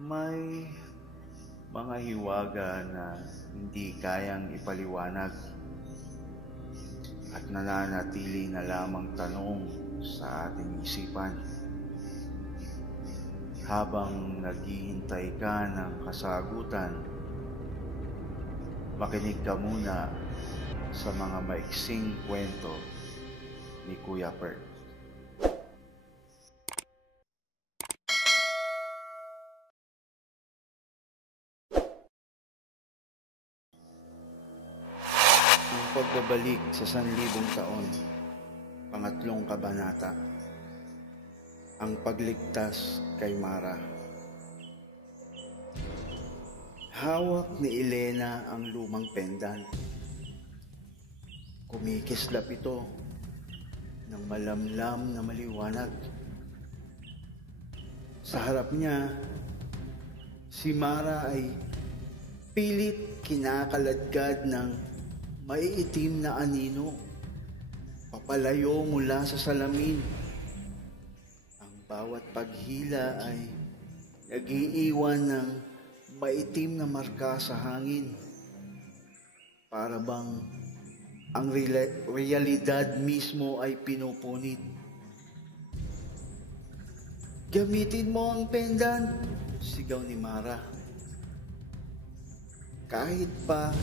May mga hiwaga na hindi kayang ipaliwanag at nananatili na lamang tanong sa ating isipan. Habang naghihintay ka ng kasagutan, makinig ka muna sa mga maiksing kwento ni Kuya Bert. Ang pagbabalik sa 1,000 taon, pangatlong kabanata, ang pagligtas kay Mara. Hawak ni Elena ang lumang pendant. Kumikislap ito ng malamlam na maliwanag. Sa harap niya, si Mara ay pilit kinakaladkad ng maiitim na anino, papalayo mula sa salamin. Ang bawat paghila ay nag-iiwan ng maitim na marka sa hangin. Para bang ang realidad mismo ay pinupunit. Gamitin mo ang pendant, sigaw ni Mara. Kahit pa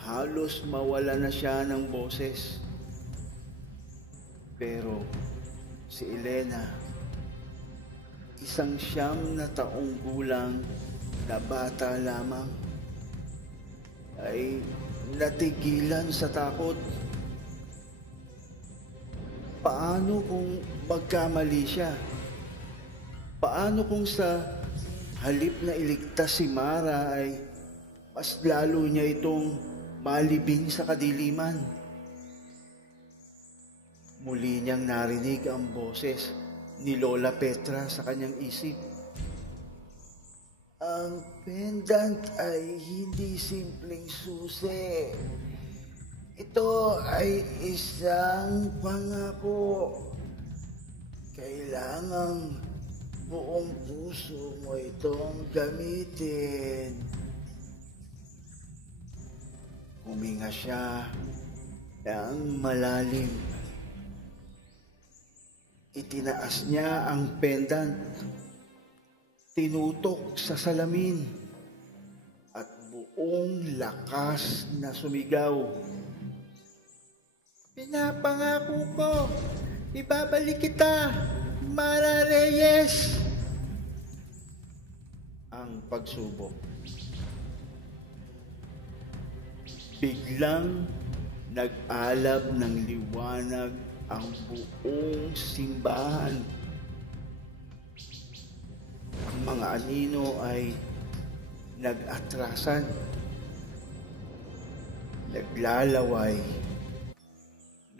halos mawala na siya ng boses. Pero si Elena, 100 na taong gulang na bata lamang, ay natigilan sa takot. Paano kung magkamali siya? Paano kung sa halip na iligtas si Mara ay mas lalo niya itong malibing sa kadiliman? Muli niyang narinig ang boses ni Lola Petra sa kanyang isip. Ang pendant ay hindi simpleng susi. Ito ay isang pangako. Kailangang buong puso mo itong gamitin. Huminga siya ng malalim. Itinaas niya ang pendant, tinutok sa salamin, at buong lakas na sumigaw. Pinapangako ko, ibabalik kita, Mara Reyes! Ang pagsubok. Biglang nag-alab ng liwanag ang buong simbahan. Ang mga anino ay nag-atrasan, naglalaway,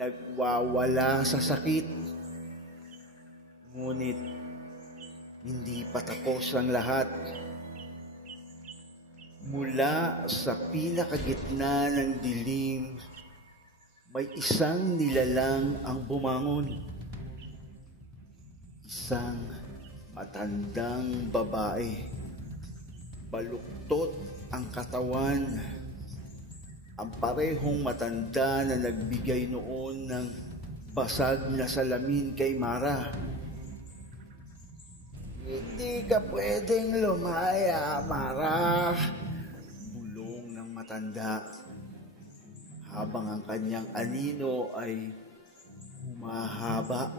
nagwawala sa sakit. Ngunit hindi pa tapos ang lahat. Mula sa pinakagitna ng dilim, may isang nilalang ang bumangon. Isang matandang babae. Baluktot ang katawan. Ang parehong matanda na nagbigay noon ng basag na salamin kay Mara. Hindi ka pwedeng lumaya, Mara. Bulong ng matanda habang ang kanyang anino ay humahaba.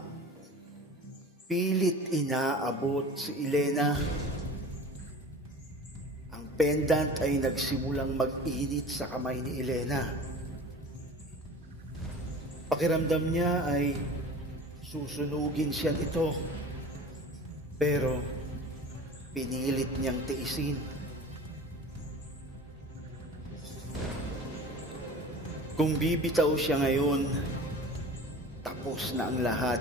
Pilit inaabot si Elena. Ang pendant ay nagsimulang mag-init sa kamay ni Elena. Pakiramdam niya ay susunugin siya nito. Pero pinilit niyang tiisin. Kung bibitaw siya ngayon, tapos na ang lahat.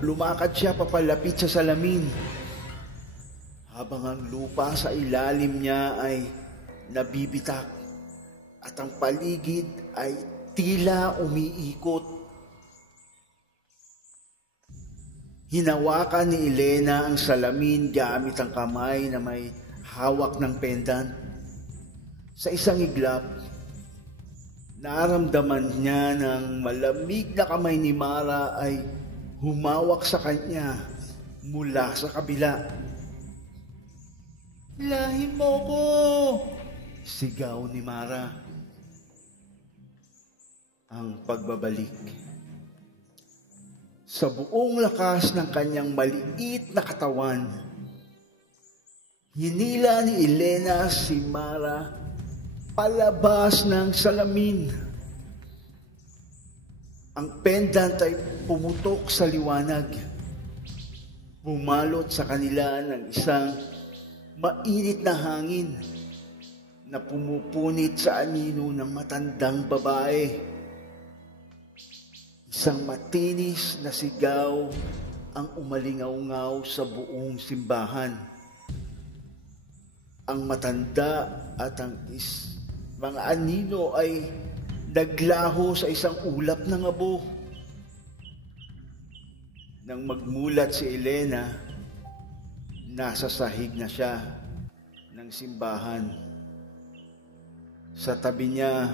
Lumakad siya papalapit sa salamin. Habang ang lupa sa ilalim niya ay nabibitak at ang paligid ay tila umiikot. Hinawakan ni Elena ang salamin gamit ang kamay na may hawak ng pendant. Sa isang iglap, naramdaman niya ng malamig na kamay ni Mara ay humawak sa kanya mula sa kabila. "Hilahin mo ko!" sigaw ni Mara. Ang pagbabalik. Sa buong lakas ng kanyang maliit na katawan, hinila ni Elena si Mara palabas ng salamin. Ang pendant ay pumutok sa liwanag. Bumalot sa kanila ng isang mainit na hangin na pumupunit sa anino ng matandang babae. Isang matinis na sigaw ang umalingaw-ngaw sa buong simbahan. Ang matanda at ang mga anino ay naglaho sa isang ulap ng abo. Nang magmulat si Elena, nasa sahig na siya ng simbahan. Sa tabi niya,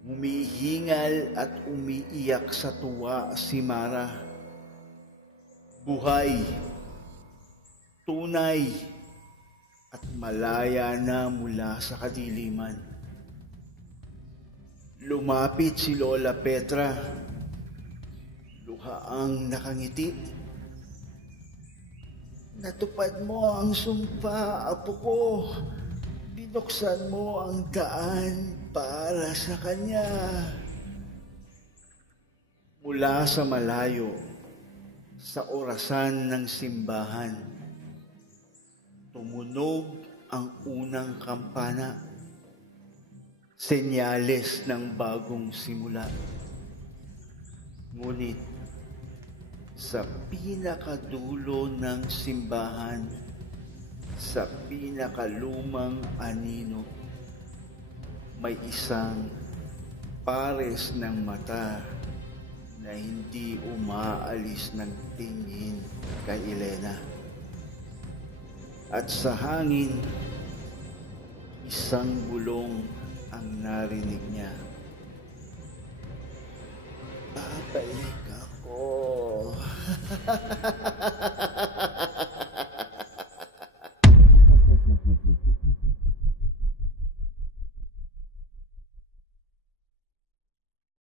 humihingal at umiiyak sa tuwa si Mara. Buhay, tunay, at malaya na mula sa kadiliman. Lumapit si Lola Petra, luhaang nakangiti. "Natupad mo ang sumpa, apo ko. Binuksan mo ang daan para sa kanya." Mula sa malayo, sa orasan ng simbahan, tumunog ang unang kampana, senyales ng bagong simula. Ngunit sa pinakadulo ng simbahan, sa pinakalumang anino, may isang pares ng mata na hindi umaalis ng tingin kay Elena. At sa hangin, isang bulong ang narinig niya. "Babalik ako."